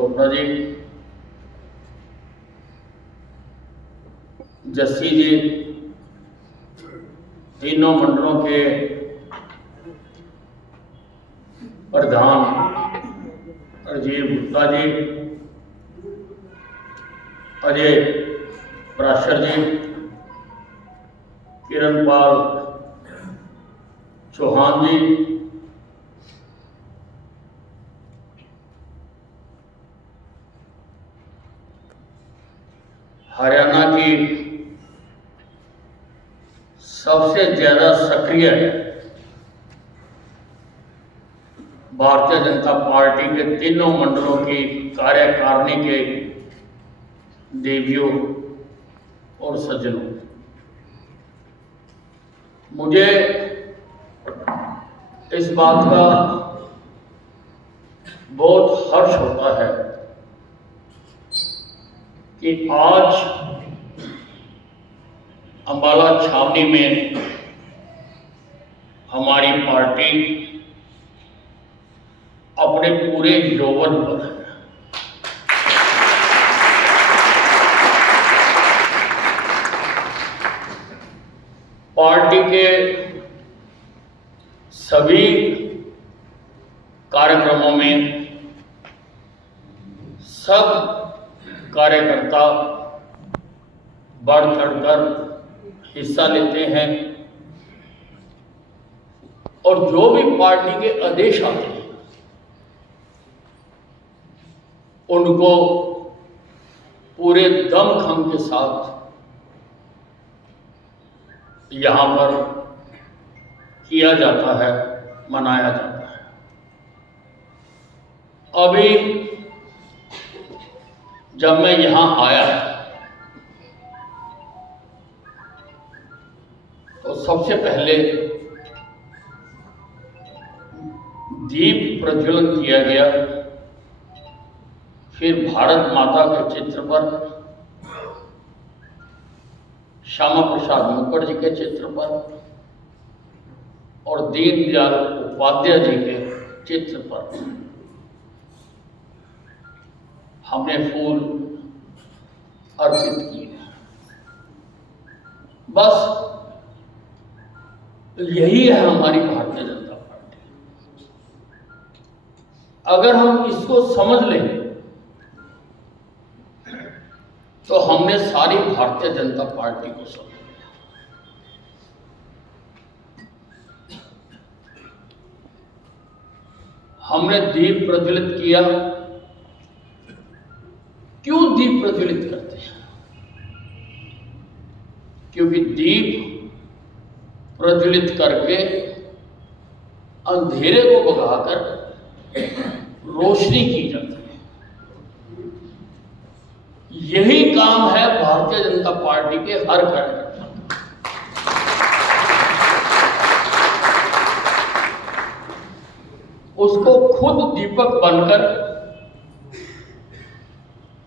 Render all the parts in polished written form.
चोपड़ा जी, जस्सी जी, तीनों मंडलों के प्रधान राजीव गुप्ता जी, अजय पराशर जी, किरणपाल चौहान जी, हरियाणा की सबसे ज्यादा सक्रिय भारतीय जनता पार्टी के तीनों मंडलों की कार्यकारिणी के देवियों और सज्जनों, मुझे इस बात का बहुत हर्ष होता है कि आज अंबाला छावनी में हमारी पार्टी अपने पूरे यौवन पर है। पार्टी के सभी कार्यक्रमों में सब कार्यकर्ता बढ़ चढ़कर हिस्सा लेते हैं और जो भी पार्टी के आदेश आते हैं उनको पूरे दमखम के साथ यहाँ पर किया जाता है, मनाया जाता है। अभी जब मैं यहाँ आया तो सबसे पहले दीप प्रज्वलन किया गया, फिर भारत माता के चित्र पर, श्यामा प्रसाद मुखर्जी के चित्र पर और दीनदयाल उपाध्याय जी के चित्र पर हमने फूल अर्पित किए। बस यही है हमारी भारतीय जनता पार्टी। अगर हम इसको समझ लें तो हमने सारी भारतीय जनता पार्टी को समझ लिया। हमने दीप प्रज्वलित किया। क्यों दीप प्रज्वलित करते हैं? क्योंकि दीप प्रज्वलित करके अंधेरे को भगाकर रोशनी की जाती है। यही काम है भारतीय जनता पार्टी के हर कार्यकर्ता का। उसको खुद दीपक बनकर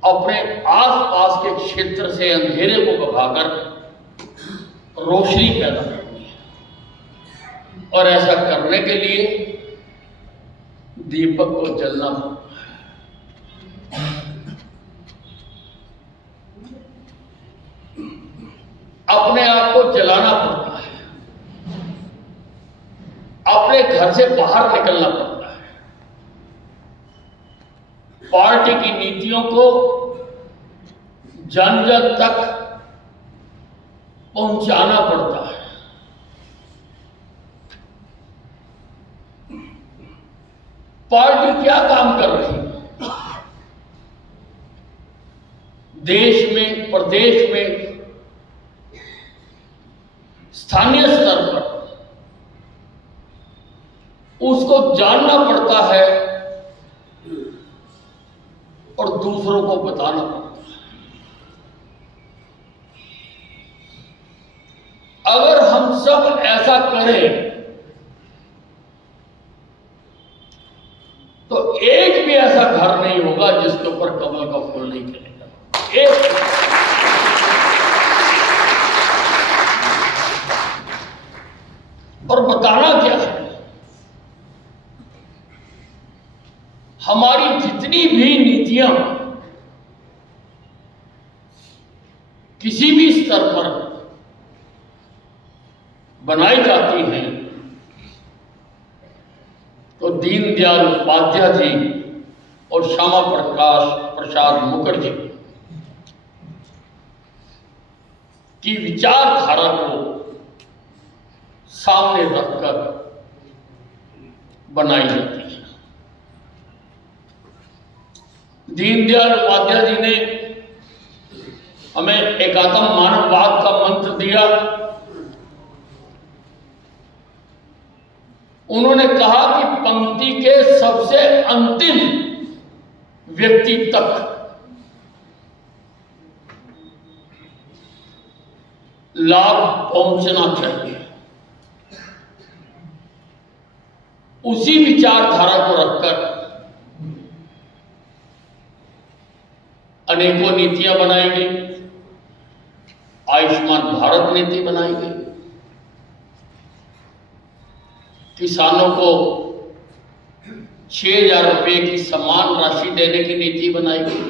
अपने आसपास के क्षेत्र से अंधेरे को भगाकर रोशनी पैदा करनी है और ऐसा करने के लिए दीपक को जलना होगा। अपने आप को जलाना पड़ता है, अपने घर से बाहर निकलना पड़ता है, पार्टी की नीतियों को जन जन तक पहुंचाना पड़ता है। पार्टी क्या काम कर रही है? देश में, प्रदेश में, स्थानीय स्तर पर उसको जानना पड़ता है और दूसरों को बताना पड़ता है। अगर हम सब ऐसा करें तो एक भी ऐसा घर नहीं होगा जिसके ऊपर कमल का फूल नहीं खिलेगा। एक और बताना क्या है, हमारी जितनी भी नीतियां किसी भी स्तर पर बनाई जाती हैं तो दीनदयाल उपाध्याय जी और श्यामा प्रसाद मुखर्जी की विचारधारा को सामने रखकर बनाई जाती है। दीनदयाल उपाध्याय जी ने हमें एकात्म मानववाद का मंत्र दिया। उन्होंने कहा कि पंक्ति के सबसे अंतिम व्यक्ति तक लाभ पहुंचना चाहिए। उसी विचारधारा को रखकर अनेकों नीतियां बनाई गई। आयुष्मान भारत नीति बनाई गई, किसानों को 6,000 रुपए की सम्मान राशि देने की नीति बनाई गई,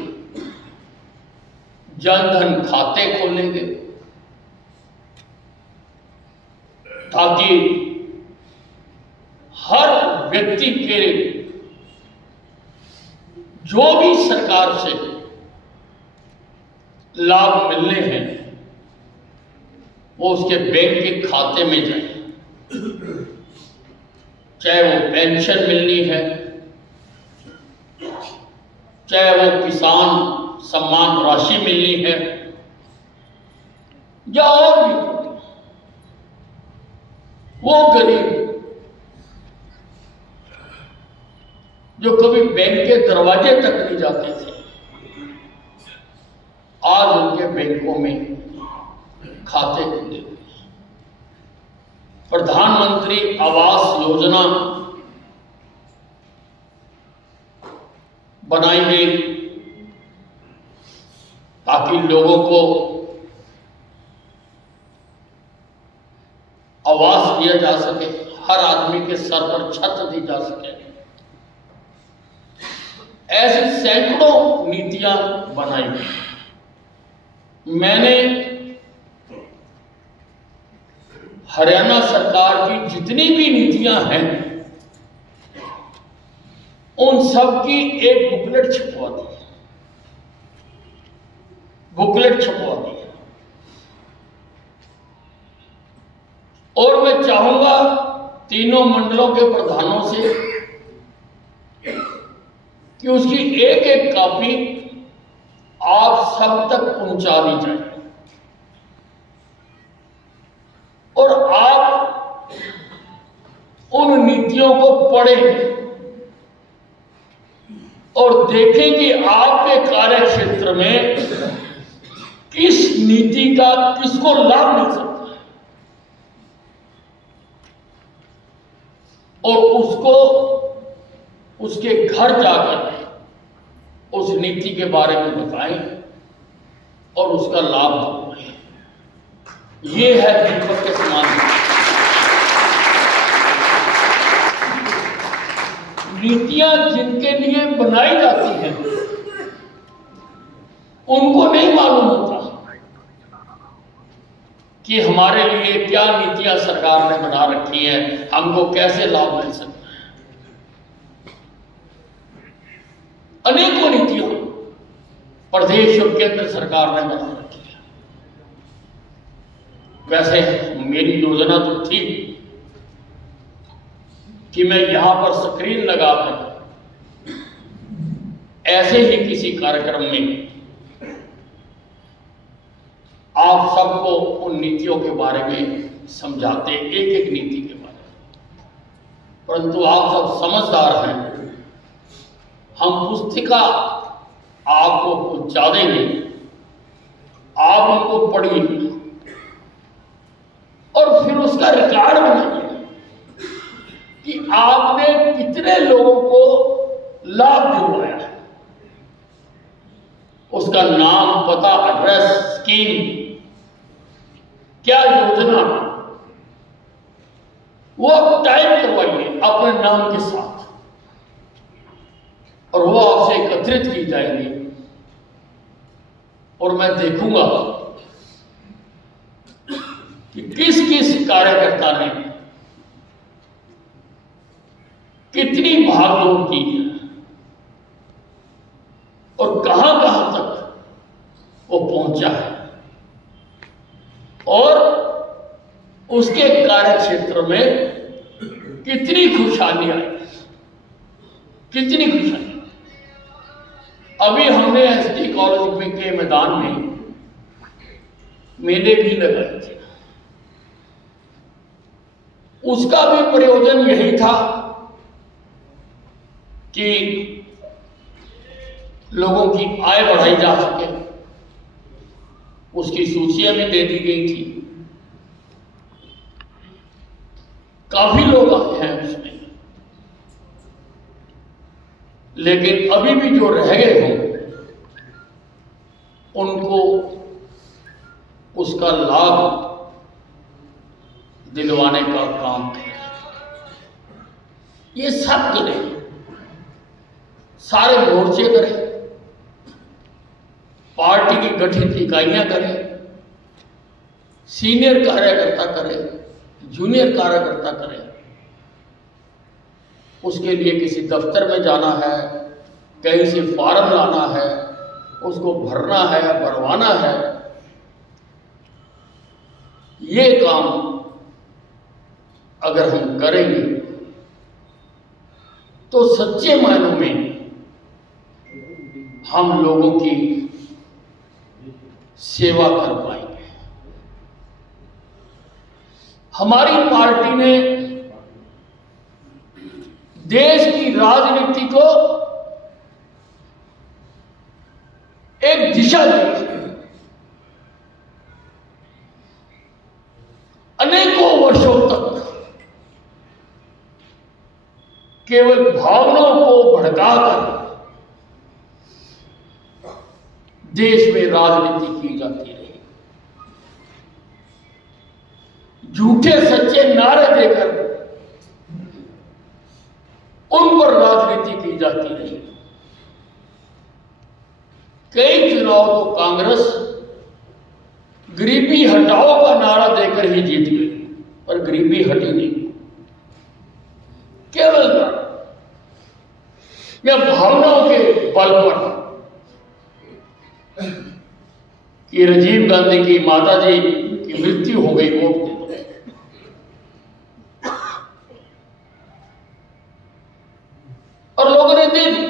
जनधन खाते खोले गए ताकि हर व्यक्ति के जो भी सरकार से लाभ मिलने हैं वो उसके बैंक के खाते में जाए। चाहे वो पेंशन मिलनी है, चाहे वो किसान सम्मान राशि मिलनी है, या और भी वो गरीब जो कभी बैंक के दरवाजे तक नहीं जाते थे, आज उनके बैंकों में खाते खुले। प्रधानमंत्री आवास योजना बनाई गई ताकि लोगों को आवास दिया जा सके, हर आदमी के सर पर छत दी जा सके। ऐसी सैकड़ों नीतियां बनाई गई। मैंने हरियाणा सरकार की जितनी भी नीतियां हैं उन सब की एक बुकलेट छपवा दी है। और मैं चाहूंगा तीनों मंडलों के प्रधानों से कि उसकी एक एक कॉपी आप सब तक पहुंचा दी जाए और आप उन नीतियों को पढ़ें और देखें कि आपके कार्य क्षेत्र में किस नीति का किसको लाभ मिल सकता है और उसको उसके घर जाकर उस नीति के बारे में बताएं और उसका लाभ दिलवाएं। ये है दीपक के समान। नीतियां जिनके लिए बनाई जाती हैं उनको नहीं मालूम होता कि हमारे लिए क्या नीतियां सरकार ने बना रखी है, हमको कैसे लाभ मिल सकता है। अनेकों नीतियां प्रदेश और केंद्र सरकार ने बना रखी है। वैसे मेरी योजना तो थी कि मैं यहां पर स्क्रीन लगाकर ऐसे ही किसी कार्यक्रम में आप सबको उन नीतियों के बारे में समझाते, एक एक नीति के बारे में। परंतु आप सब समझदार हैं, हम पुस्तिका आपको पहुंचा देंगे, आप उनको पढ़िए और फिर उसका रिकॉर्ड बनाइए कि आपने कितने लोगों को लाभ दिलवाया है। उसका नाम, पता, एड्रेस, स्कीम, क्या योजना, वो टाइप करवाइए अपने नाम के साथ। और वो आपसे एकत्रित की जाएंगी और मैं देखूंगा कि किस किस कार्यकर्ता ने कितनी भागदौड़ की है और कहां कहां तक वो पहुंचा है और उसके कार्य क्षेत्र में कितनी खुशहाली आई, कितनी खुशहाली। अभी हमने एसडी कॉलेज के मैदान में मेले भी लगाए थे। उसका भी प्रयोजन यही था कि लोगों की आय बढ़ाई जा सके। उसकी सूचियां भी दे दी गई थी। काफी लोग आए हैं उसमें, लेकिन अभी भी जो रह गए हों उनको उसका लाभ दिलवाने का काम करें। ये सब करें, सारे मोर्चे करें, पार्टी की गठित इकाइयां करें, सीनियर कार्यकर्ता करें, जूनियर कार्यकर्ता करें। उसके लिए किसी दफ्तर में जाना है, कहीं से फॉर्म लाना है, उसको भरना है, भरवाना है। ये काम अगर हम करेंगे तो सच्चे मायनों में हम लोगों की सेवा कर पाएंगे। हमारी पार्टी ने देश की राजनीति को एक दिशा दी। अनेकों वर्षों तक केवल भावनाओं को भड़काकर देश में राजनीति की जाती रही। झूठे सच्चे नारे देकर उन पर राजनीति की जाती रही। कई चुनाव तो कांग्रेस गरीबी हटाओ का नारा देकर ही जीत गई, पर गरीबी हटी नहीं। केवल या भावनाओं के बल पर कि राजीव गांधी की माता जी की मृत्यु हो गई, वोट दे दो। और लोगों ने दे दी।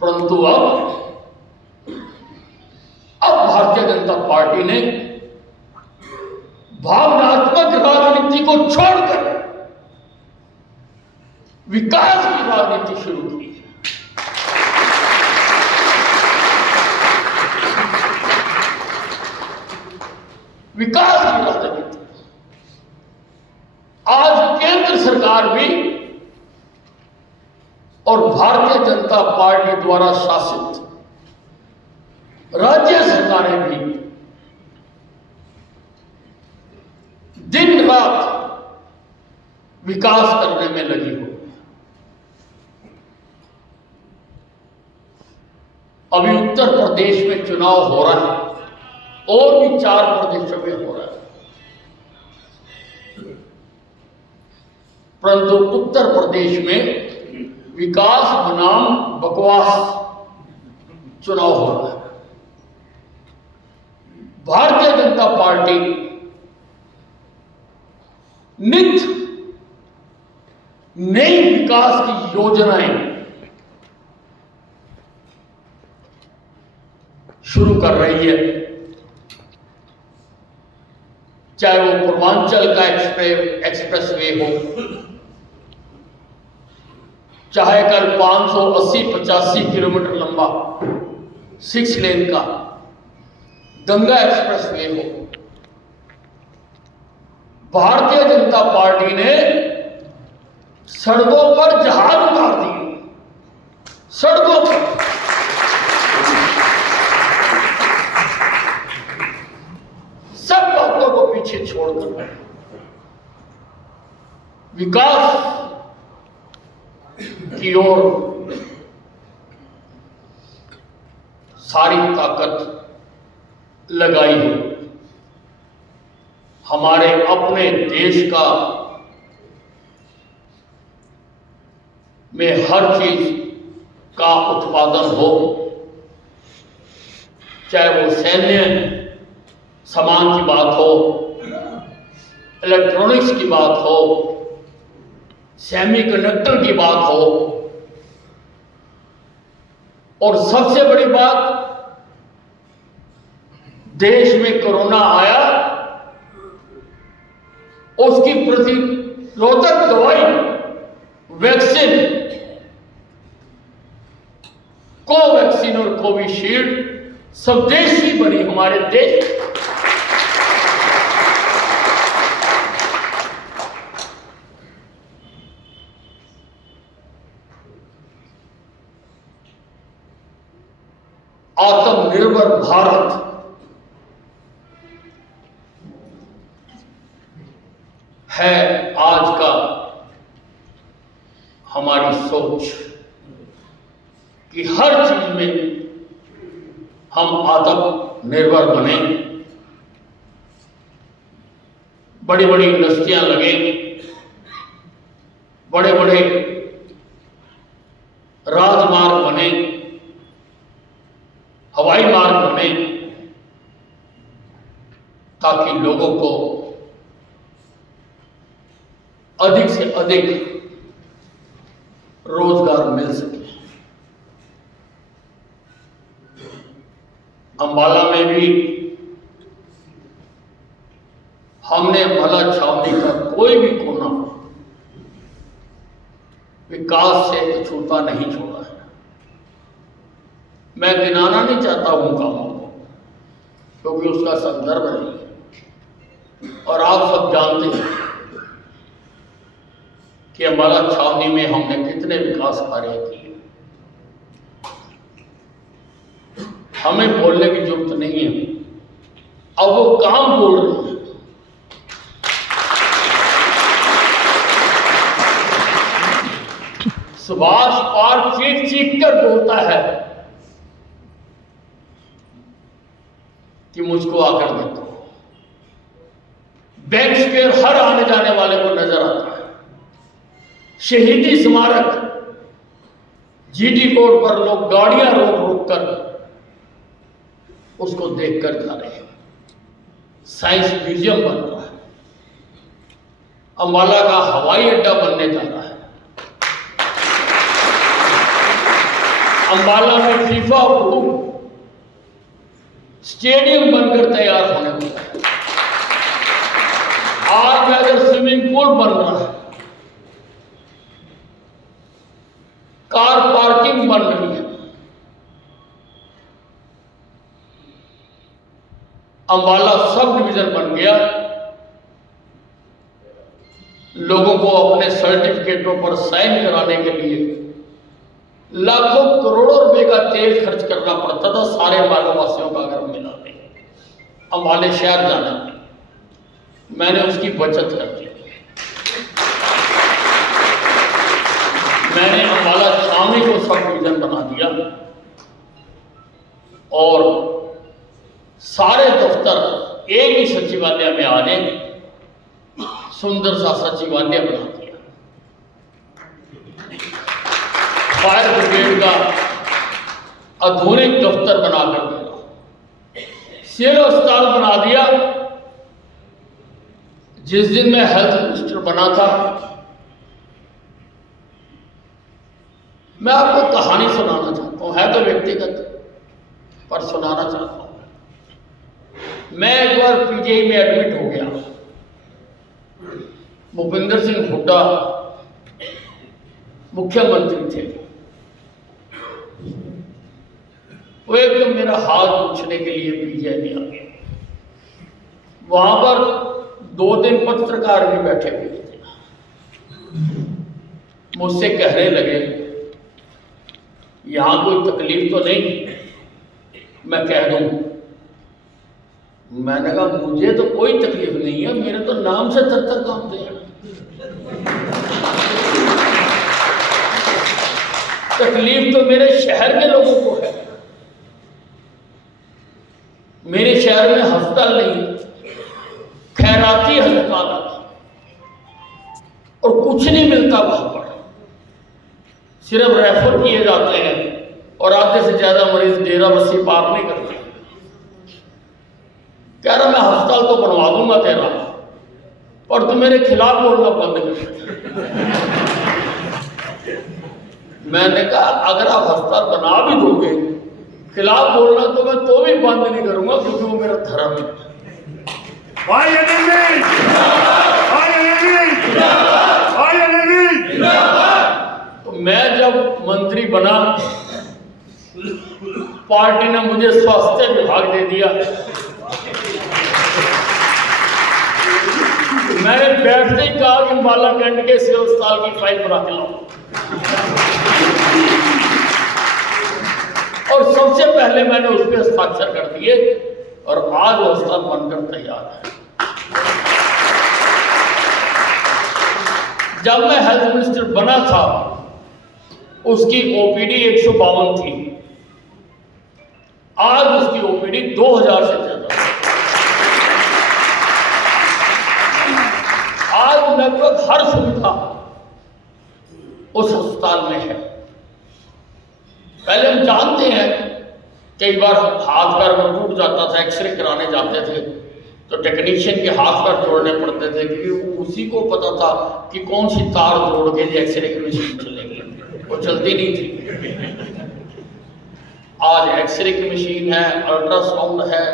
परंतु अब भारतीय जनता पार्टी ने भावनात्मक राजनीति को छोड़कर विकास की राजनीति शुरू की है। विकास की राजनीति। आज केंद्र सरकार भी और भारतीय जनता पार्टी द्वारा शासित राज्य सरकारें भी दिन रात विकास करने में लगी हो। अभी उत्तर प्रदेश में चुनाव हो रहा है और भी 4 प्रदेशों में हो रहा है, परंतु उत्तर प्रदेश में विकास बनाम बकवास चुनाव हो रहा है। भारतीय जनता पार्टी नित्य नई विकास की योजनाएं शुरू कर रही है। चाहे वो पूर्वांचल का एक्सप्रेसवे हो, चाहे कल 580-85 किलोमीटर लंबा 6 लेन का गंगा एक्सप्रेसवे हो। भारतीय जनता पार्टी ने सड़कों पर जहाज उतार दिए। सड़कों पर सब बातों को पीछे छोड़कर विकास की ओर सारी ताकत लगाई है। हमारे अपने देश का में हर चीज का उत्पादन हो, चाहे वो सैन्य सामान की बात हो, इलेक्ट्रॉनिक्स की बात हो, सेमीकंडक्टर की बात हो, और सबसे बड़ी बात, देश में कोरोना आया, उसकी प्रतिरोधक दवाई वैक्सीन, कोवैक्सीन और कोविशील्ड स्वदेशी बनी हमारे देश। आत्मनिर्भर भारत है आज का हमारी सोच कि हर चीज में हम आत्मनिर्भर बने, बड़ी बड़ी इंडस्ट्रियां लगे, बड़े बड़े राजमार्ग बने, हवाई मार्ग बने, ताकि लोगों को अधिक से अधिक रोजगार मिल सके। अंबाला में भी हमने अम्बाला छावनी का कोई भी कोना विकास से अछूता नहीं छोड़ा है। मैं गिनाना नहीं चाहता हूं कामों को, क्योंकि उसका संदर्भ नहीं है, और आप सब जानते हैं कि अम्बाला छावनी में हमने कितने विकास कार्य किए। हमें बोलने की जरूरत नहीं है, अब वो काम बोल रहे हैं। सुभाष पार्क चीख चीख कर बोलता है कि मुझको आकर देखो। बैंक स्क्वायर हर आने जाने वाले को नजर आता है। शहीदी स्मारक, जीटी रोड पर लोग गाड़ियां रोक रोक कर उसको देखकर जा रहे हैं। साइंस म्यूजियम बन रहा है, अंबाला का हवाई अड्डा बनने जा रहा है, अंबाला में फीफा अप्रूव स्टेडियम बनकर तैयार होने वाला है, आज अगर स्विमिंग पूल बन रहा है, कार पार्किंग बन रही है। अंबाला सब डिवीजन बन गया। लोगों को अपने सर्टिफिकेटों पर साइन कराने के लिए लाखों करोड़ों रुपए का तेल खर्च करना पड़ता था सारे मालवासियों का अगर मिला नहीं, अंबाले शहर जाना नहीं। मैंने उसकी बचत कर दी। मैंने अंबाला छावनी को सब डिवीजन बना दिया और सारे दफ्तर एक ही सचिवालय में आने सुंदर सा सचिवालय बना दिया। फायर ब्रिगेड का आधुनिक दफ्तर बनाकर दिया, सिविल अस्पताल बना दिया। जिस दिन मैं हेल्थ मिनिस्टर बना था, मैं आपको कहानी सुनाना चाहता हूं, है तो व्यक्तिगत पर सुनाना चाहता हूं। मैं एक बार पीजीआई में एडमिट हो गया। भूपेंद्र सिंह हुड्डा मुख्यमंत्री थे। वो एकदम मेरा हाल पूछने के लिए पीजीआई में आ गए। वहां पर 2 दिन पत्रकार भी बैठे हुए थे। मुझसे कहने लगे, यहां कोई तकलीफ तो नहीं, मैं कह दूं। मैंने कहा मुझे तो कोई तकलीफ नहीं है, मेरे तो नाम से थर-थर कांपते हैं। तकलीफ तो मेरे शहर के लोगों को है। मेरे शहर में अस्पताल नहीं, खैराती अस्पताल है और कुछ नहीं मिलता वहां पर, सिर्फ रेफर किए जाते हैं और आधे से ज्यादा मरीज डेरा बस्सी पार नहीं करते। कह रहा मैं अस्पताल तो बनवा दूंगा तेरा, पर तू मेरे खिलाफ बोलना बंद कर। मैंने कहा अगर आप अस्पताल बना भी दोगे, खिलाफ बोलना तो मैं तो भी बंद नहीं करूंगा, क्योंकि वो मेरा धर्म है। तो मैं जब मंत्री बना, पार्टी ने मुझे स्वास्थ्य विभाग दे दिया। मैंने बैठते ही कहा कि बालाकंड के सिविल अस्पताल की फाइल बना के लाओ, और सबसे पहले मैंने उस पर हस्ताक्षर कर दिए और आज वो अस्पताल बनकर तैयार है। जब मैं हेल्थ मिनिस्टर बना था, उसकी ओपीडी 152 थी, आज उसकी ओपीडी 2000 से ज्यादा। आज लगभग हर सुविधा उस अस्पताल में है। पहले हम जानते हैं, कई बार हाथ पैर में टूट जाता था, एक्सरे कराने जाते थे तो टेक्नीशियन के हाथ पैर जोड़ने पड़ते थे, क्योंकि उसी को पता था कि कौन सी तार जोड़ के एक्सरे की मशीन चलेगी, वो चलती नहीं थी। आज एक्सरे की मशीन है, अल्ट्रासाउंड है,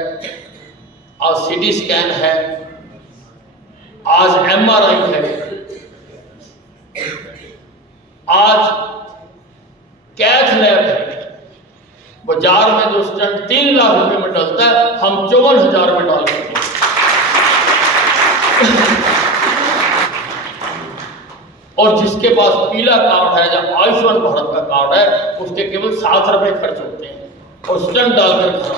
आज सीटी स्कैन है, आज एमआरआई है, आज कैथ लैब है। बाजार में जो स्टंट 3 लाख रुपए में डलता है, हम 54,000 में डाल देते हैं। और जिसके पास पीला कार्ड है या आयुष्मान भारत का कार्ड है, उसके केवल 7 रुपए खर्च होते हैं और स्टंट डालकर घर।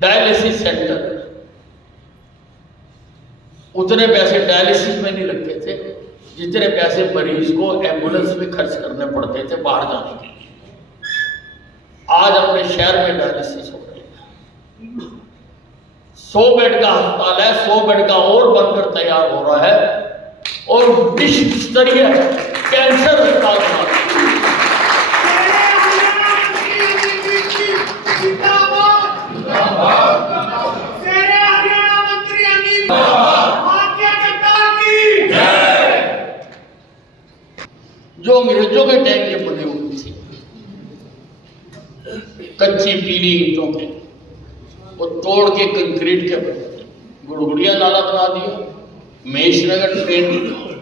डायलिसिस सेंटर, उतने पैसे डायलिसिस में नहीं लगते थे जितने पैसे मरीज को एम्बुलेंस में खर्च करने पड़ते थे बाहर जाने के लिए। आज अपने शहर में डायलिसिस हो रही है। 100 बेड का अस्पताल है, 100 बेड का और बनकर तैयार हो रहा है और विश्व स्तरीय कैंसर अस्पताल बना रहा है। जो अंग्रेजों के टाइम के बने हुए थे, कच्ची पीली ईंटों के, वो तोड़ के कंक्रीट के बने थे। गुड़गुड़िया नाला बना दिया, महेशनगर ट्रेन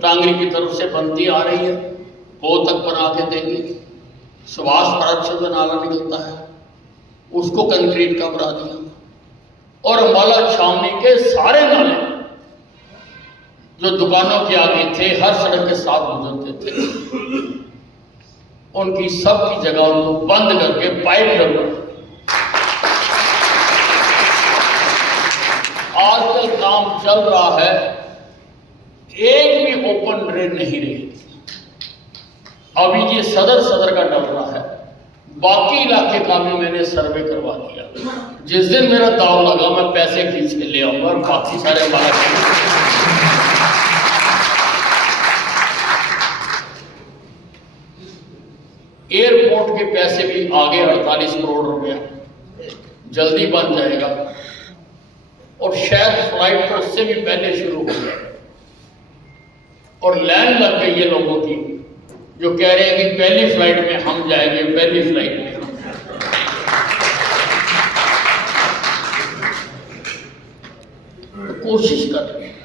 टांगरी की तरफ से बनती आ रही है, वो तक बना के देंगे। सुभाष पराक्षर में नाला निकलता है, उसको कंक्रीट का बना दिया। और अम्बाला छावनी के सारे नाले जो दुकानों के आगे थे, हर सड़क के साथ गुजरते थे, उनकी सब की जगह उनको बंद करके पाइप डलवा। आजकल काम चल रहा है, एक भी ओपन ड्रेन नहीं रही। अभी ये सदर का डल रहा है, बाकी इलाके का भी मैंने सर्वे करवा दिया। जिस दिन मेरा दाव लगा, मैं पैसे खींच के ले आऊंगा और बाकी सारे एयरपोर्ट के पैसे भी आगे 48 करोड़ रुपया जल्दी बन जाएगा और शायद फ्लाइट तो उससे भी पहले शुरू हो जाए। और लाइन लग गई है लोगों की जो कह रहे हैं कि पहली फ्लाइट में हम जाएंगे, पहली फ्लाइट में हम। कोशिश कर रहे हैं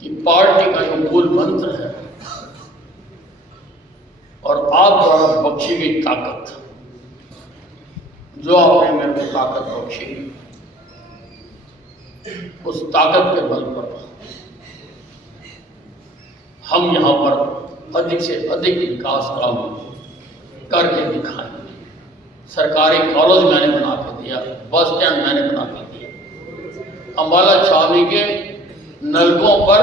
कि पार्टी का जो मूल मंत्र है और आप द्वारा बख्शी गई ताकत, जो आपने मेरे को ताकत बख्शी, उस ताकत के बल पर हम यहाँ पर अधिक से अधिक विकास काम करके दिखाएं। सरकारी कॉलेज मैंने बना के दिया, बस स्टैंड मैंने बना के दिया, अम्बाला छावनी के नलकों पर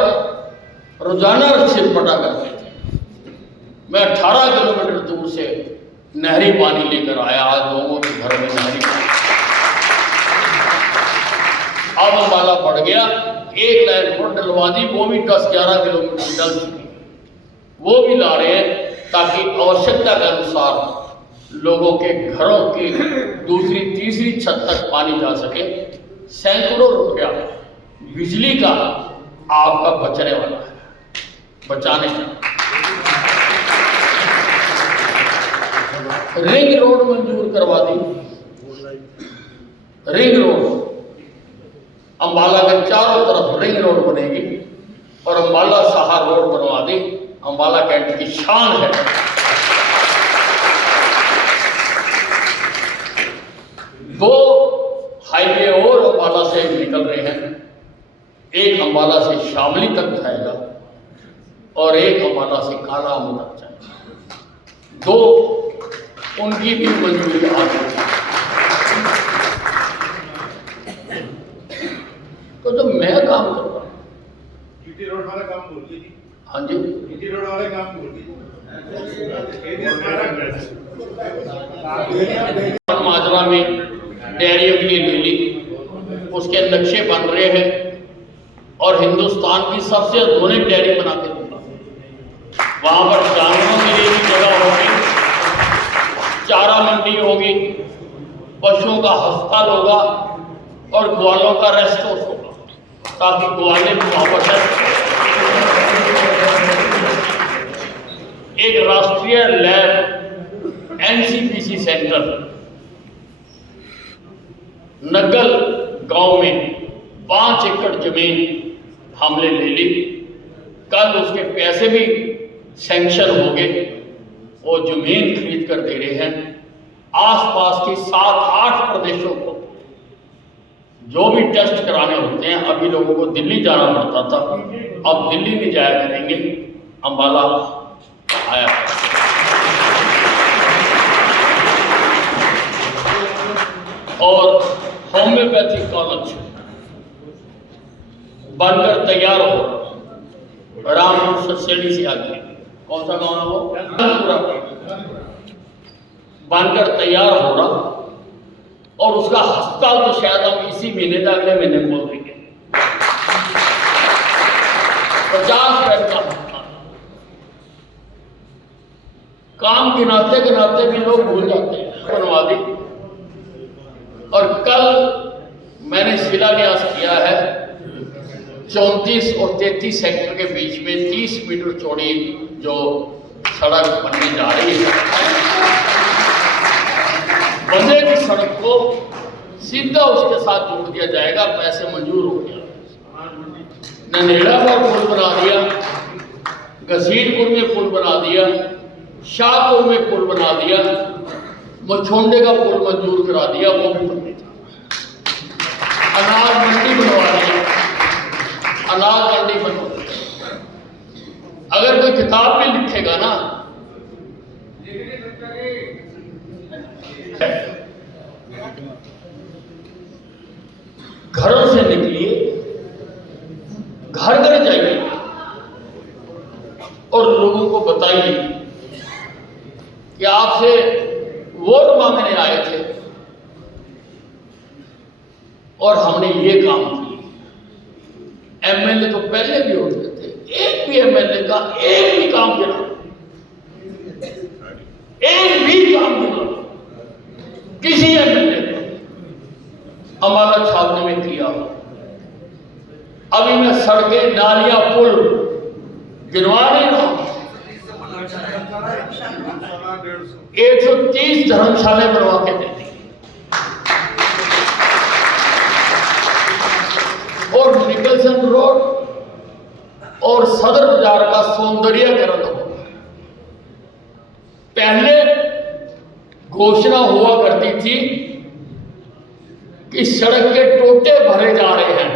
रोजाना रस्सी पटा करते थे। मैं 18 किलोमीटर दूर से नहरी पानी लेकर आया, आज लोगों के घर में नहरी पानी। अब अम्बाला बढ़ गया, एक लाइन रोड डलवा दी, वो भी 10-11 किलोमीटर डल चुकी, वो भी ला रहे हैं ताकि आवश्यकता के अनुसार लोगों के घरों की दूसरी तीसरी छत तक पानी जा सके। सैकड़ों रुपया बिजली का आपका बचने वाला है, बचाने का। रिंग रोड मंजूर करवा दी, रिंग रोड अम्बाला के चारों तरफ रिंग रोड बनेगी और अम्बाला सहार रोड बनवा दी। अम्बाला कैंट की शान है। दो हाईवे और अम्बाला से निकल रहे हैं, एक अम्बाला से शामली तक जाएगा और एक अम्बाला से कालाअंब तक जाएगा। दो उनकी भी मंजूरी आ गई। तो जो मैं काम कर रहा हूँ, जीटी रोड वाला काम बोल दीजिए। हाँ जी, जीटी रोड वाले काम बोल दीजिए। माजरा में डेयरी अगली ले ली, उसके नक्शे बन रहे हैं और हिंदुस्तान की सबसे आधुनिक डेयरी बना के दूंगा। वहां पर जानवरों के लिए भी जगह होगी, चारा मंडी होगी, पशुओं का अस्पताल होगा और ग्वालों का रेस्ट हाउस होगा, ताकि ग्वाले भी वापस है। एक राष्ट्रीय लैब एनसीपीसी सेंटर नगल गांव में 5 एकड़ जमीन हमने ले ली। कल उसके पैसे भी सैंक्शन हो गए, वो जमीन खरीद कर दे रहे हैं। आसपास की 7-8 प्रदेशों को जो भी टेस्ट कराने होते हैं, अभी लोगों को दिल्ली जाना पड़ता था, अब दिल्ली नहीं जाया करेंगे, अम्बाला आया। और होम्योपैथिक कॉलेज बनकर तैयार हो रहा, रामपुर ससेड़ी से आगे, कौन सा गांव है वो, बनकर तैयार हो रहा और उसका अस्पताल तो शायद हम इसी महीने या अगले महीने खोल देंगे। 50 बेड का अस्पताल। काम गिनाते गिनाते भी लोग भूल जाते हैं, बनवा दी। और कल मैंने शिलान्यास किया है 34 और 33 सेक्टर के बीच में 30 मीटर चौड़ी जो सड़क बनने जा रही है। बंदे की सड़क को सीधा उसके साथ जोड़ दिया जाएगा, पैसे मंजूर हो गया। ननेड़ा पर पुल बना दिया, घसीटपुर में पुल बना दिया, शाहपुर में पुल बना दिया, मछोंडे का पुल मंजूर करा दिया, वो भी बनने जा रहा। अनाज मंडी बनवा दी, अनाज मंडी बनवा दी। अगर कोई किताब भी लिखेगा ना, घरों से निकलिए, घर घर जाइए और लोगों को बताइए कि आपसे वोट मांगने आए थे और हमने ये काम किया। एमएलए तो पहले भी होते थे, एक भी एमएलए का एक भी काम गिना, एक भी काम गिना किसी एमएलए ने अम्बाला छावनी में किया हो। अभी मैं सड़कें, नालियां, पुल गिनवा नहीं रहा हूं। 130 धर्मशाला बनवा के दे दी और निकलसन रोड और सदर बाजार का सौंदर्यीकरण होगा। पहले घोषणा हुआ करती थी कि सड़क के टोटे भरे जा रहे हैं,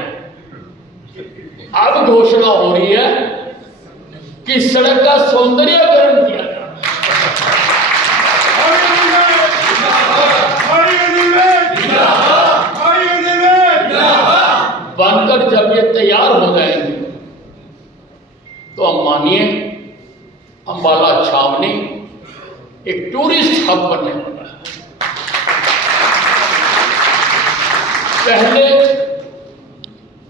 अब घोषणा हो रही है कि सड़क का सौंदर्यीकरण किया जाए। बनकर जब ये तैयार हो जाएंगे तो हम मानिए अंबाला छावनी एक टूरिस्ट हब बनने वाला है। पहले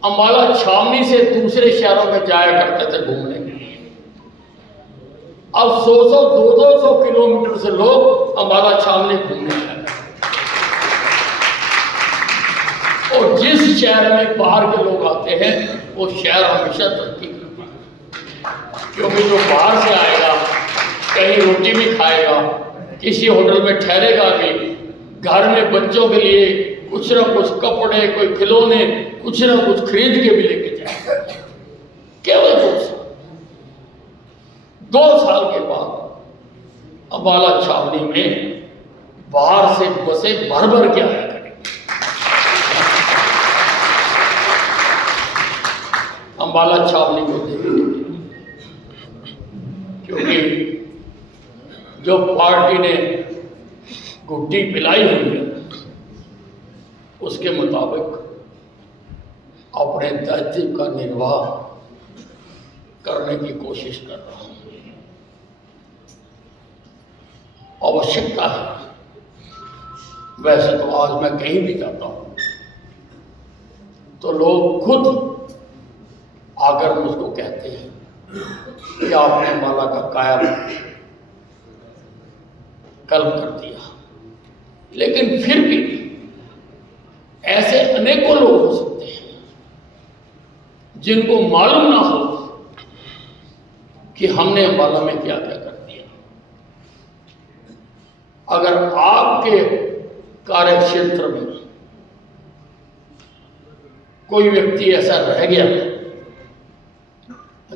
अंबाला छावनी से दूसरे शहरों में जाया करते थे घूमने के लिए, अब 100-100, 200 किलोमीटर से लोग अंबाला छावनी घूमने जा रहे हैं। और जिस शहर में बाहर के लोग आते हैं वो शहर हमेशा तरक्की करता है, क्योंकि जो बाहर से आएगा कहीं रोटी भी खाएगा, किसी होटल में ठहरेगा भी, घर में बच्चों के लिए कुछ ना कुछ कपड़े, कोई खिलौने, कुछ ना कुछ खरीद के भी लेके जाएगा। केवल 2 साल के बाद अंबाला छावनी में बाहर से बसें भर भर के आया करेंगी। अंबाला छावनी को देखने, क्योंकि जो पार्टी ने गुड्डी पिलाई हुई है उसके मुताबिक अपने दायित्व का निर्वाह करने की कोशिश कर रहा हूं। आवश्यकता है, वैसे तो आज मैं कहीं भी जाता हूं तो लोग खुद आकर मुझको कहते हैं कि आपने अंबाला का कायापलट कल्म कर दिया। लेकिन फिर भी ऐसे अनेकों लोग हो सकते हैं जिनको मालूम ना हो कि हमने अंबाला में क्या क्या कर दिया। अगर आपके कार्य क्षेत्र में कोई व्यक्ति ऐसा रह गया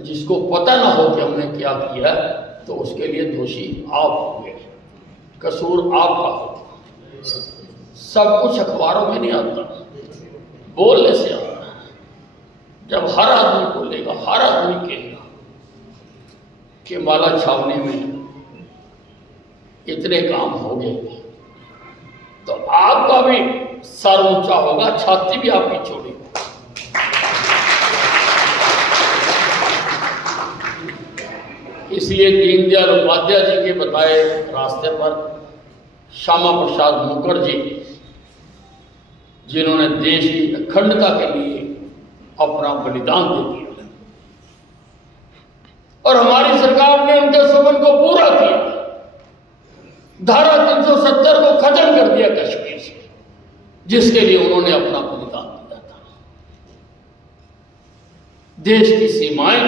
जिसको पता ना हो कि हमने क्या किया, तो उसके लिए दोषी आप होंगे, कसूर आपका होगा। सब कुछ अखबारों में नहीं आता, बोलने से आता है। जब हर आदमी बोलेगा, हर आदमी कहेगा कि अंबाला छावनी में इतने काम हो गए, तो आपका भी सर ऊंचा होगा, छाती भी आपकी चौड़ी होगी। इसलिए दीनदयाल उपाध्याय जी के बताए रास्ते पर श्यामा प्रसाद मुखर्जी, जिन्होंने देश की अखंडता के लिए अपना बलिदान दे दिया, और हमारी सरकार ने उनके सपन को पूरा किया। धारा 370 को खत्म कर दिया कश्मीर से, जिसके लिए उन्होंने अपना बलिदान दिया था। देश की सीमाएं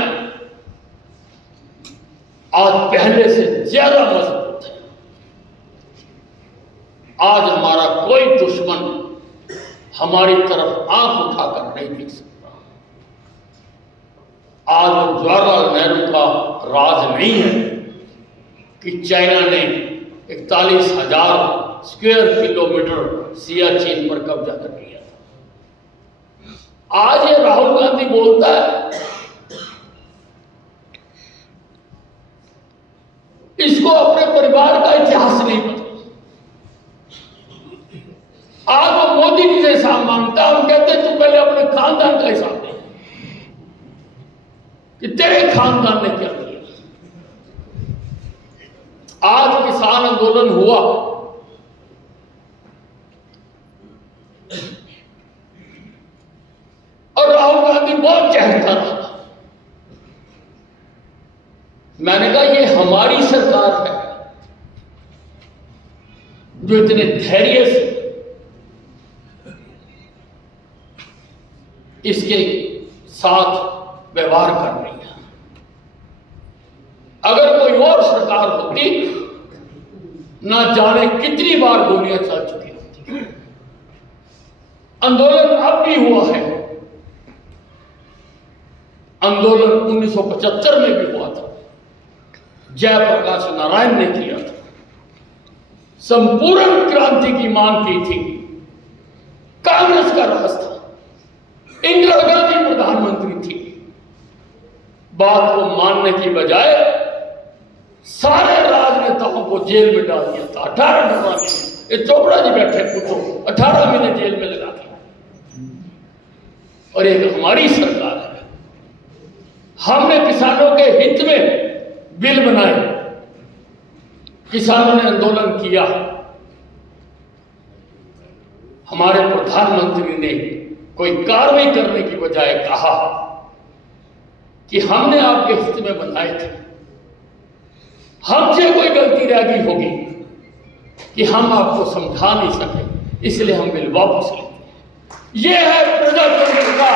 आज पहले से ज्यादा मजबूत है। आज हमारा कोई दुश्मन हमारी तरफ आंख उठाकर नहीं देख सकता। आज जवाहरलाल नेहरू का राज नहीं है कि चाइना ने 41,000 स्क्वायर किलोमीटर सियाचिन पर कब्जा कर लिया था। आज ये राहुल गांधी बोलता है, इसको अपने परिवार का इतिहास नहीं पता। आज वो मोदी जी से हिसाब मांगता है। हम कहते हैं तू पहले अपने खानदान का हिसाब दे कि तेरे खानदान ने क्या किया। आज किसान आंदोलन हुआ, और राहुल गांधी बहुत चहकता रहा। मैंने कहा ये हमारी सरकार है जो इतने धैर्य से इसके साथ व्यवहार कर रही है। अगर कोई और सरकार होती, ना जाने कितनी बार गोलियां चल चुकी होती। आंदोलन अब भी हुआ है, आंदोलन 1975 में भी हुआ था, जयप्रकाश नारायण ने किया था। संपूर्ण क्रांति की मांग की थी, कांग्रेस का राज था, इंदिरा गांधी प्रधानमंत्री थी। बात को मानने की बजाय सारे राजनेताओं को जेल में डाल दिया था। 18 महीने, ये चोपड़ा जी बैठे पूछो, 18 महीने जेल में लगा दिया। और एक हमारी सरकार है। हमने किसानों के हित में बिल बनाए, किसानों ने आंदोलन किया, हमारे प्रधानमंत्री ने कोई कार्रवाई करने की बजाय कहा कि हमने आपके हित में बनाए थे, हमसे कोई गलती रह गई होगी कि हम आपको समझा नहीं सके, इसलिए हम बिल वापस लेते हैं। यह है प्रजातंत्र का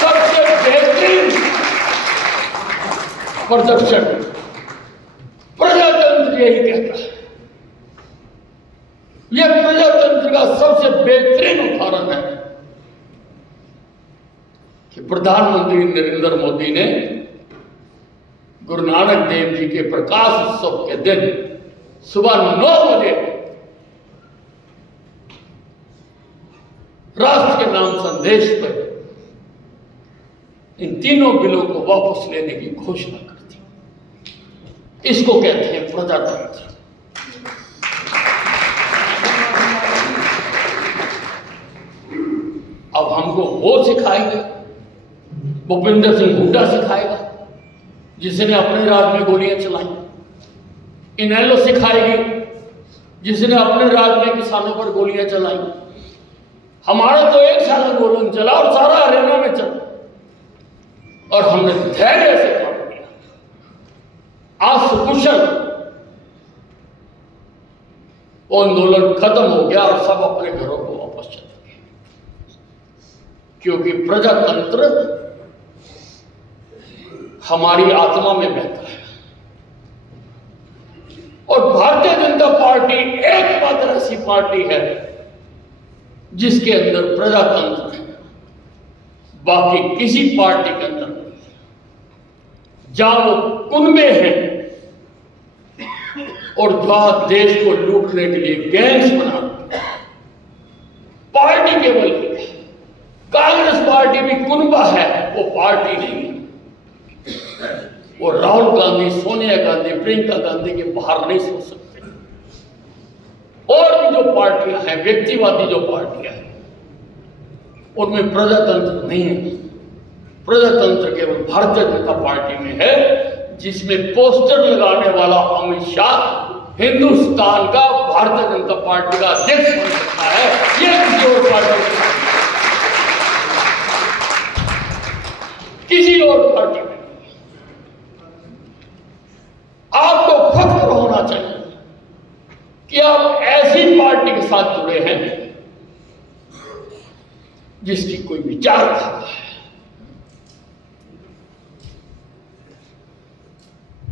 सबसे बेहतरीन प्रदर्शन। प्रजातंत्र यही कहता है, यह प्रजातंत्र का सबसे बेहतरीन उदाहरण है कि प्रधानमंत्री नरेंद्र मोदी ने गुरु नानक देव जी के प्रकाश उत्सव के दिन सुबह 9 बजे राष्ट्र के नाम संदेश पर इन तीनों बिलों को वापस लेने की घोषणा कर दी। इसको कहते हैं प्रजातंत्र। अब हमको वो सिखाएंगे, भूपिंदर सिंह हुड्डा सिखाएगा जिसने अपने राज में गोलियां चलाई, इनेलो सिखाएगी जिसने अपने राज में किसानों पर गोलियां चलाई। हमारा तो 1 साल आंदोलन चला और सारा हरियाणा में चला और हमने धैर्य से काम किया। आज सुकुशल वो आंदोलन खत्म हो गया और सब अपने घरों को वापस चले गए, क्योंकि प्रजातंत्र हमारी आत्मा में बहता है। और भारतीय जनता पार्टी एकमात्र ऐसी पार्टी है जिसके अंदर प्रजातंत्र है, बाकी किसी पार्टी के अंदर नहीं है। जहां वो कुनबे हैं और जहां देश को लूटने के लिए गैंग्स बना रहे हैं, पार्टी केवल एक है। कांग्रेस पार्टी भी कुनबा है, वो पार्टी नहीं है। वो राहुल गांधी, सोनिया गांधी, प्रियंका गांधी के बाहर नहीं सोच सकते। और भी जो पार्टियां हैं, व्यक्तिवादी जो पार्टियां हैं, उनमें प्रजातंत्र नहीं है। प्रजातंत्र केवल भारतीय जनता पार्टी में है, जिसमें पोस्टर लगाने वाला अमित शाह हिंदुस्तान का भारतीय जनता पार्टी का अध्यक्ष बन सकता है। ये किसी और पार्टी में, किसी और पार्टी में आपको फख्र होना चाहिए कि आप ऐसी पार्टी के साथ जुड़े हैं जिसकी कोई विचारधारा है,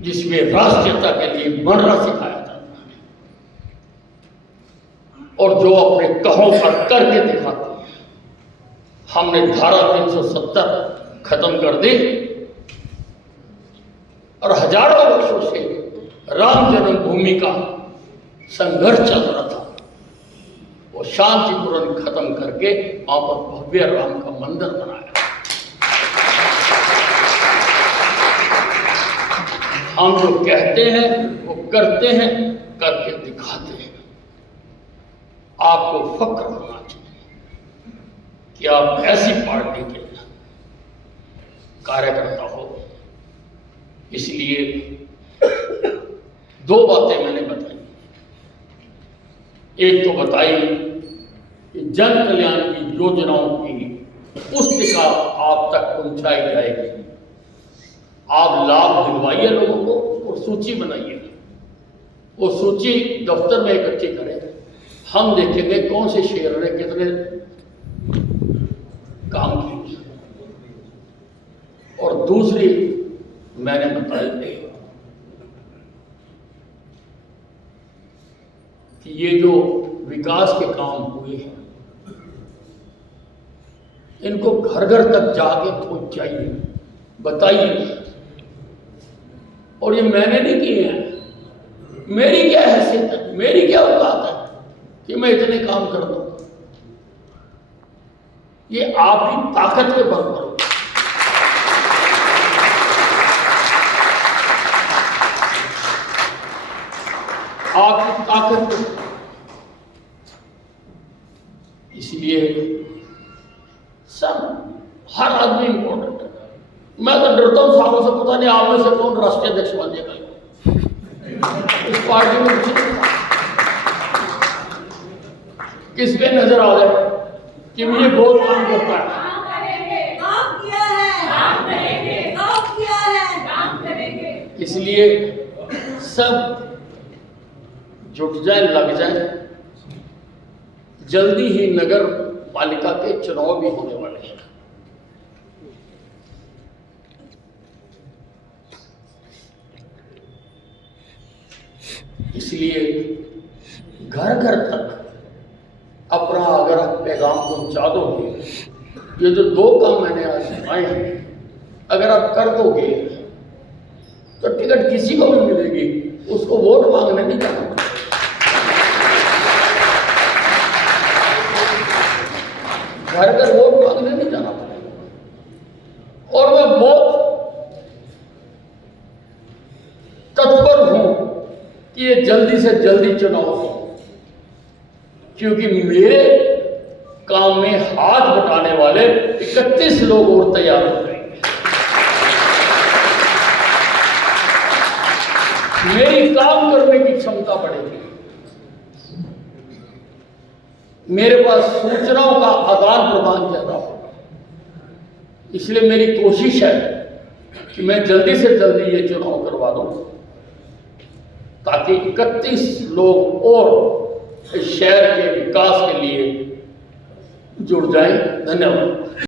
जिसमें राष्ट्रीयता के लिए मरना सिखाया जाता है और जो अपने कहों पर करके दिखाते हैं। हमने धारा 370 खत्म कर दी और हजारों वर्षों से राम जन्मभूमि का संघर्ष चल रहा था, वो शांतिपूर्ण खत्म करके वहां पर भव्य राम का मंदिर बनाया। हम जो कहते हैं वो करते हैं, करके दिखाते हैं। आपको फख्र होना चाहिए कि आप ऐसी पार्टी के कार्यकर्ता हो। इसलिए 2 बातें मैंने बताई। एक तो बताई कि जन कल्याण की योजनाओं की पुस्तिका आप तक पहुंचाई जाएगी। आप लाभ दिलवाइए लोगों को और सूची बनाइए। वो सूची दफ्तर में इकट्ठी करें, हम देखेंगे कौन से शेयर ने कितने काम किए। और दूसरी मैंने बताई कि ये जो विकास के काम हुए हैं, इनको घर घर तक जाके पहुंचाइए, बताइए। और ये मैंने नहीं किए हैं, मेरी क्या हैसियत है, मेरी क्या औकात है कि मैं इतने काम कर दूं। ये आपकी ताकत के बल पर, आपकी ताकत को। इसलिए सब हर आदमी इंपॉर्टेंट है। मैं तो डरता हूँ सालों से, पता नहीं आप में से कौन राष्ट्रीय अध्यक्ष बन जाएगा इस पार्टी में। किसके नजर आ जाए कि ये बहुत काम करता है। इसलिए सब जुट जाए, लग जाए। जल्दी ही नगर पालिका के चुनाव भी होने वाले हैं। इसलिए घर घर तक अपना अगर आप पैगाम पहुंचा दोगे, ये जो 2 काम मैंने आज सुनाए हैं, अगर आप कर दोगे तो टिकट किसी को भी मिलेगी, उसको वोट मांगने नहीं जाना। घर घर वोट मांगने नहीं जाना पड़ेगा। और मैं बहुत तत्पर हूं कि ये जल्दी से जल्दी चुनाव हो, क्योंकि मेरे काम में हाथ बटाने वाले 31 लोग और तैयार हो जाएंगे। मेरी काम करने की क्षमता बढ़ेगी। मेरे पास सूचनाओं का आदान प्रदान ज्यादा होगा। इसलिए मेरी कोशिश है कि मैं जल्दी से जल्दी ये चुनाव करवा दूं, ताकि 31 लोग और इस शहर के विकास के लिए जुड़ जाएं। धन्यवाद।